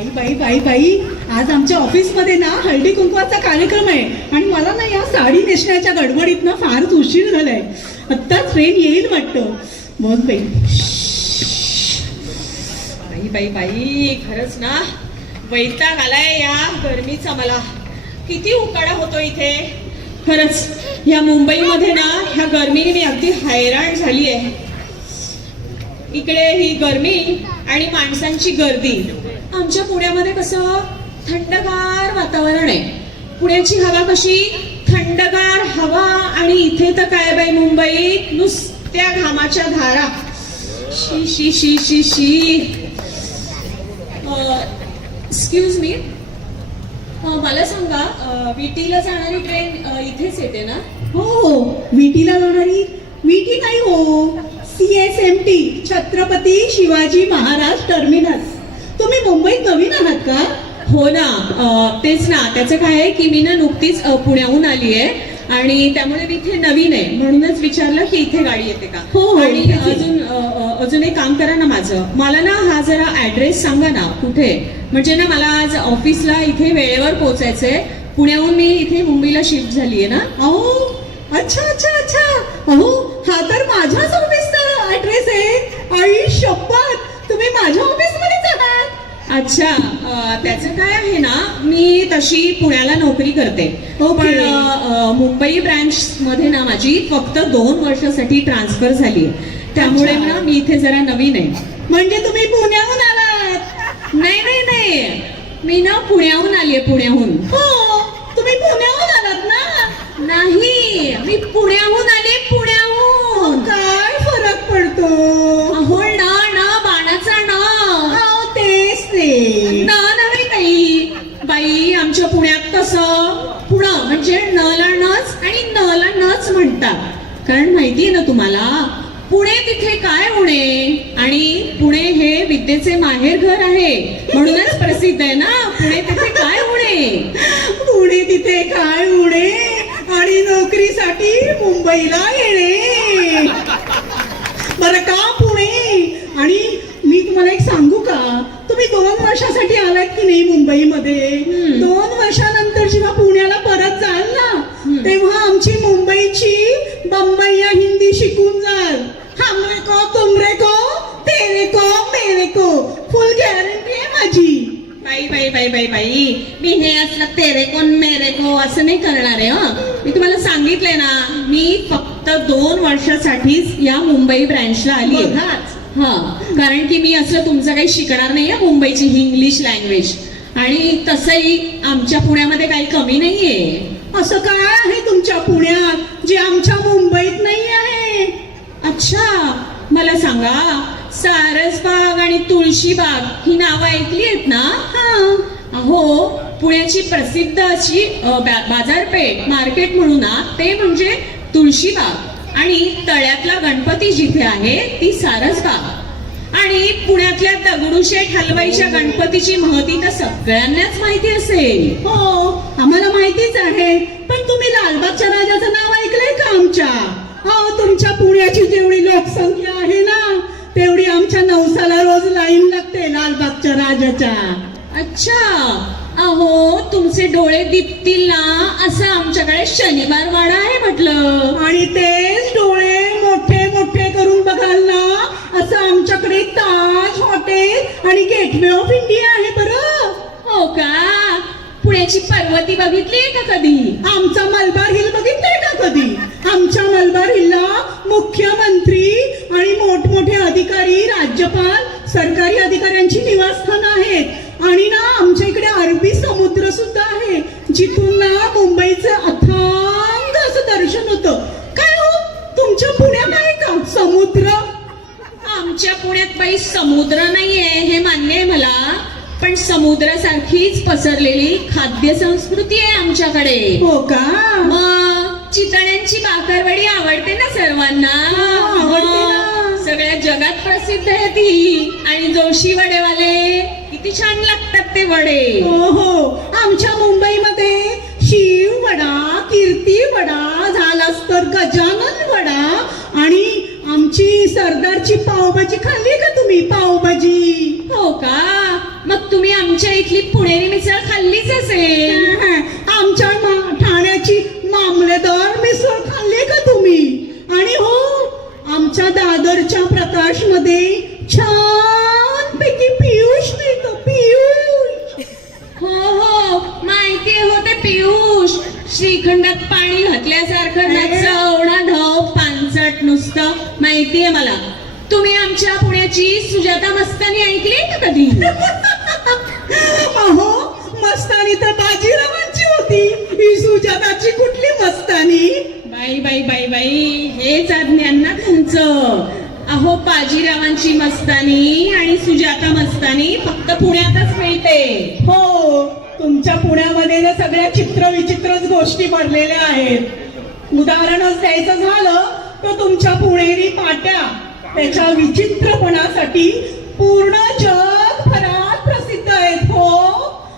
बाई बाई बाई बाई. आज आमच्या ऑफिसमध्ये ना हळदी कुंकवाचा कार्यक्रम आहे. आणि मला ना या साडी नेसण्याच्या गडबडीत ना फारच उशीर झालाय. आत्ता ट्रेन येईल वाटतं. मग बाई. बाई बाई बाई खरंच ना वैताग आलाय या गरमीचा मला. किती उकाडा होतो इथे. खरंच या मुंबईमध्ये ना ह्या गरमीने मी अगदी हैराण झाली आहे इकडे ही गरमी आणि माणसांची गर्दी. आमच्या पुण्यामध्ये कसं थंडगार वातावरण आहे. पुण्याची हवा कशी? थंडगार हवा आणि इथे तर काय बाई मुंबईत नुसत्या घामाच्या धारा. शी शी शी शी शी. एक्सक्यूज मी मला सांगा विटीला जाणारी ट्रेन इथेच येते ना? हो हो. विटीला जाणारी विटी नाही हो. C S M T Chhatrapati Shivaji Maharaj terminus. तुम्ही मुंबईत नवीन आहात का? हो ना. तेच ना. त्याचं काय आहे की मी ना नुकतीच पुण्याहून आली आहे आणि त्यामुळे मी इथे नवीन आहे. म्हणूनच विचारलं की इथे गाडी येते का? हो, हो, आणि. अजून अजून एक काम करा ना माझं. मला ना हा जरा ऍड्रेस सांगा ना. कुठे? म्हणजे ना मला आज ऑफिसला इथे वेळेवर पोहोचायचंय पुण्याहून मी इथे मुंबईला शिफ्ट झाली आहे ना. अहो. अच्छा अच्छा अच्छा. अहो हा तर माझ्याच ऑफिसचा ऍड्रेस आहे. आई शपथ तुम्ही माझ्या आहात अच्छा त्याचं काय आहे ना मी तशी पुण्याला नोकरी करते. पण मुंबई ब्रँच मध्ये ना माझी फक्त दोन वर्षासाठी ट्रान्सफर झाली त्यामुळे. ना मी इथे जरा नवीन आहे. म्हणजे तुम्ही पुण्याहून आलात? नाही नाही नाही. मी ना पुण्याहून आली आहे पुण्याहून. हो. तुम्ही पुण्याहून आलात ना? नाही मी पुण्याहून म्हणतात. कारण माहितीये ना तुम्हाला पुणे तिथे काय उणे आणि पुणे हे विद्येचे माहेर घर आहे. म्हणूनच प्रसिद्ध आहे ना पुणे तिथे काय उणे पुणे तिथे काय उडे आणि नोकरीसाठी मुंबईला येणे. बरं का पुणे? आणि मी तुम्हाला एक सांगू का? तुम्ही दोन वर्षासाठी आलात की नाही मुंबईमध्ये. दोन वर्षानंतर जेव्हा पुण्याला परत जाल ना. तेव्हा आमची मुंबईची बंबईया हिंदी शिकून जाल. हमरे को तुमरे को तेरे को मेरे को. फुल गॅरंटी आहे माझी. बाई बाई बाई बाई बाई. मी हे असलं तेरे कोण मेरे को असं नाही करणार आहे हं. मी तुम्हाला सांगितलंय ना मी फक्त दोन वर्षासाठीच या मुंबई ब्रँचला आली आहे. हा. कारण की मी असं तुमचं काही शिकणार नाहीये मुंबईची ही इंग्लिश लँग्वेज आणि तसंही आमच्या पुण्यामध्ये काही कमी नाहीये. असं काय आहे तुमच्या पुण्यात जे आमच्या मुंबईत नाही आहे? अच्छा मला सांगा सारसबाग आणि तुळशीबाग ही नावं ऐकली आहेत ना? हा. हो पुण्याची प्रसिद्ध अशी बाजारपेठ मार्केट म्हणू ना ते म्हणजे तुळशीबाग आणि तळ्यातला गणपती जिथे आहे ती सारसबाग आणि पुण्यातल्या दगडूशेठ हलवाईच्या गणपतीची महती तर सगळ्यांनाच माहिती असेल. हो. आम्हाला माहितीच आहे पण तुम्ही लालबागच्या राजाचं नाव ऐकलंय का आमच्या? हो तुमच्या पुण्याची जेवढी लोकसंख्या आहे ना तेवढी आमच्या नवसाला रोज लाईन लागते लालबागच्या राजाच्या. अच्छा. अहो तुमचे डोळे दिपतील ना असं आमच्याकडे शनिवार वाडा आहे म्हटलं. आणि तेच डोळे मोठे मोठे करून बघाल ना असं आमच्याकडे ताज हॉटेल आणि गेटवे ऑफ इंडिया आहे बरं. हो का? पुण्याची पर्वती बघितली का कधी? आमचा मलबार हिल बघितलंय का कधी? आमच्या मलबार हिलला मुख्यमंत्री आणि मोठमोठे अधिकारी राज्यपाल सरकारी अधिकाऱ्यांची निवासस्थानं आहेत. आणि ना आमच्या इकडे अरबी समुद्र सुद्धा आहे. जिथून ना मुंबईचं अथांग असं दर्शन होतं. काय हो? तुमच्या पुण्यात आहे का समुद्र? आमच्या पुण्यात बाई समुद्र नाहीये हे मान्य आहे मला. पण समुद्रासारखीच पसरलेली खाद्य संस्कृती आहे आमच्याकडे. हो का? मग चितळ्यांची बाकरवडी आवडते ना सर्वांना? सगळ्या जगात प्रसिद्ध आहे ती. आणि जोशी वडेवाले किती छान लागतात ते वडे. हो हो. आमच्या मुंबईमध्ये शिव वडा कीर्ती वडा झालाच तर गजानन वडा. आणि आमची सरदारची पावभाजी खाल्ली का तुम्ही पावभाजी? हो का? मग तुम्ही आमच्या इथली पुणेरी मिसळ खाल्लीच असेल. आमच्या ठाण्याची मामलेदार मिसळ खाल्ली का तुम्ही? आणि हो आमच्या दादरच्या प्रकाशमध्ये छान पैकी पियुष मिळतो पियुष. हो हो माहिती होते पियुष. श्रीखंडात पाणी घातल्यासारखं ना चव ना ढव पानसट नुसतं. माहितीये मला. तुम्ही आमच्या पुण्याची सुजाता मस्तानी ऐकली का कधी? अहो मस्तानी तर बाजीरावांची होती. ही सुजाताची कुठली मस्तानी? बाई बाई बाई बाई हेच अज्ञान तुमचं. अहो बाजीरावांची मस्तानी आणि सुजाता मस्तानी फक्त पुण्यातच मिळते. हो तुमच्या पुण्यामध्ये ना सगळ्या चित्र विचित्रच गोष्टी भरलेल्या आहेत. उदाहरणच द्यायचं झालं तर तुमच्या पुणेरी पाट्या त्याच्या विचित्रपणासाठी पूर्ण प्रसिद्ध आहेत हो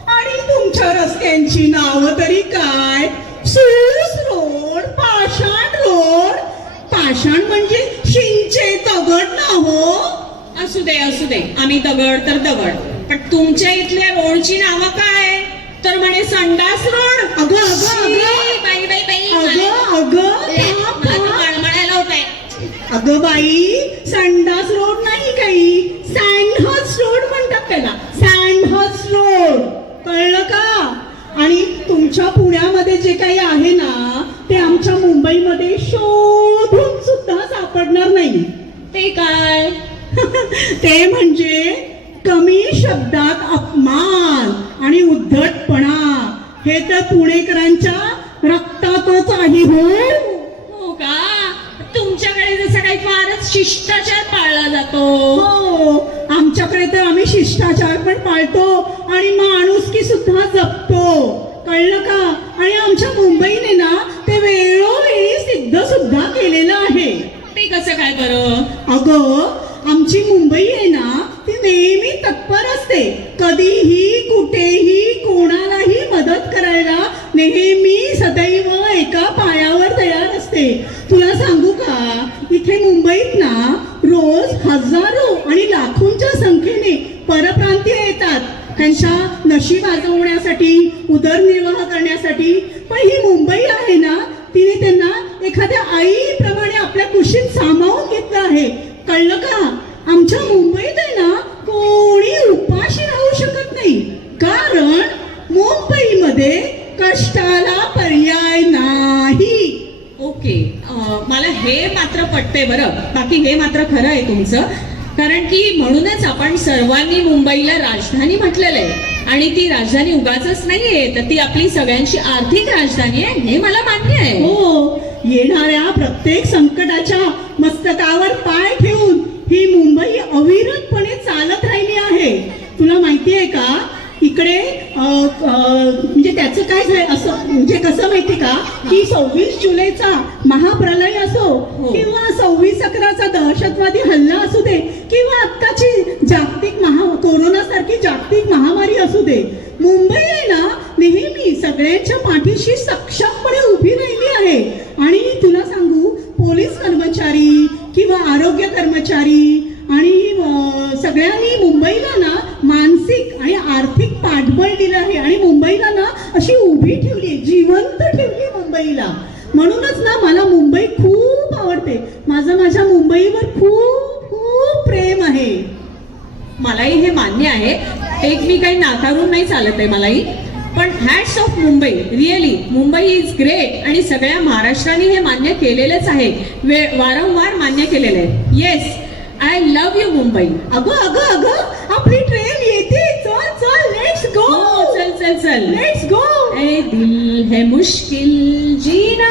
आणि तुमच्या रस्त्यांची नावं तरी काय? सुस रोड पाषाण रोड. पाषाण म्हणजे शिंचे दगड ना हो असू दे असू दे. आम्ही दगड तर दगड. पण तुमच्या इथल्या रोडची नावं काय? तर म्हणे संडास रोड. अगं अगं अगं. बाई संडास रोड नाही काही. सँडहस रोड म्हणतात त्याला सँडहस रोड कळलं का आणि तुमच्या पुण्यामध्ये जे काही आहे ना ते आमच्या मुंबईमध्ये शोधून सुद्धा सापडणार नाही. ते काय? ते म्हणजे कमी शब्दात अपमान आणि उद्धटपणा. हे तर पुणेकरांच्या रक्तातच आहे हो. हो का? तुमच्याकडे जसं काही फारच शिष्टाचार पाळला जातो. हो. आमच्याकडे तर आम्ही शिष्टाचार पण पाळतो आणि माणुसकी सुद्धा जपतो. कळलं का? आणि आमच्या मुंबईने ना ते वेळोवेळी सिद्ध सुद्धा केलेलं आहे. ते कसं काय बरं? अगं आमची मुंबई आहे ना ती नेहमी तत्पर असते. कधीही कुठेही कोणालाही मदत करायला नेहमी सदैव एका पायावर तयार असते. तुला सांगू का? इथे मुंबईत ना रोज हजारो आणि लाखोंच्या संख्येने परप्रांतीय येतात. त्यांच्या नशीब वाजवण्यासाठी उदरनिर्वाह करण्यासाठी. पण ही मुंबई आहे ना तिने त्यांना एखाद्या आईप्रमाणे आपल्या कुशीत सामावून घेतलं आहे. कळलं का? आमच्या मुंबईत आहे ना कोणी उपाशी राहू शकत नाही. कारण मुंबईमध्ये कष्टाला पर्याय नाही. ओके. मला हे मात्र पटते बरं. बाकी हे मात्र खरं आहे तुमचं. कारण की म्हणूनच आपण सर्वांनी मुंबईला राजधानी म्हटलेलं आहे. आणि ती राजधानी उगाच नाहीये तर ती आपली सगळ्यांची आर्थिक राजधानी आहे हे मला मान्य आहे. हो येणाऱ्या प्रत्येक संकटाच्या मस्तकावर पाय ठेवून ही मुंबई अविरतपणे चालत राहिली आहे. तुला माहिती आहे का? इकडे म्हणजे त्याचं काय झालं असं म्हणजे कसं माहिती का की सव्वीस जुलैचा महाप्रलय असो हो. किंवा सव्वीस अकराचा दहशतवादी हल्ला असू दे किंवा आत्ताची जागतिक महा कोरोना सारखी जागतिक महामारी असू दे मुंबई आहे ना नेहमी सगळ्यांच्या पाठीशी सक्षमपणे उभी राहिली आहे आणि तुला सांगू पोलीस कर्मचारी किंवा आरोग्य कर्मचारी आणि सगळ्यांनी मुंबईला ना मानसिक आणि आर्थिक पाठबळ दिलं आहे. आणि मुंबईला ना अशी उभी ठेवली जिवंत ठेवली मुंबईला. म्हणूनच ना मला मुंबई खूप आवडते. माझं माझ्या मुंबईवर खूप खूप प्रेम आहे. मलाही हे मान्य आहे. एक मी काही नाकारून नाही चालत आहे मलाही. पण hats off Mumbai. Really Mumbai is great आणि सगळ्या महाराष्ट्राने हे मान्य केलेलंच आहे. वे वारंवार मान्य केलेलं आहे. Yes I love you Mumbai अगं अगं अगं आपली ट्रेन येते चल चल लेट्स गो हो चल चल चल लेट्स गो ए दिल है मुश्किल जीना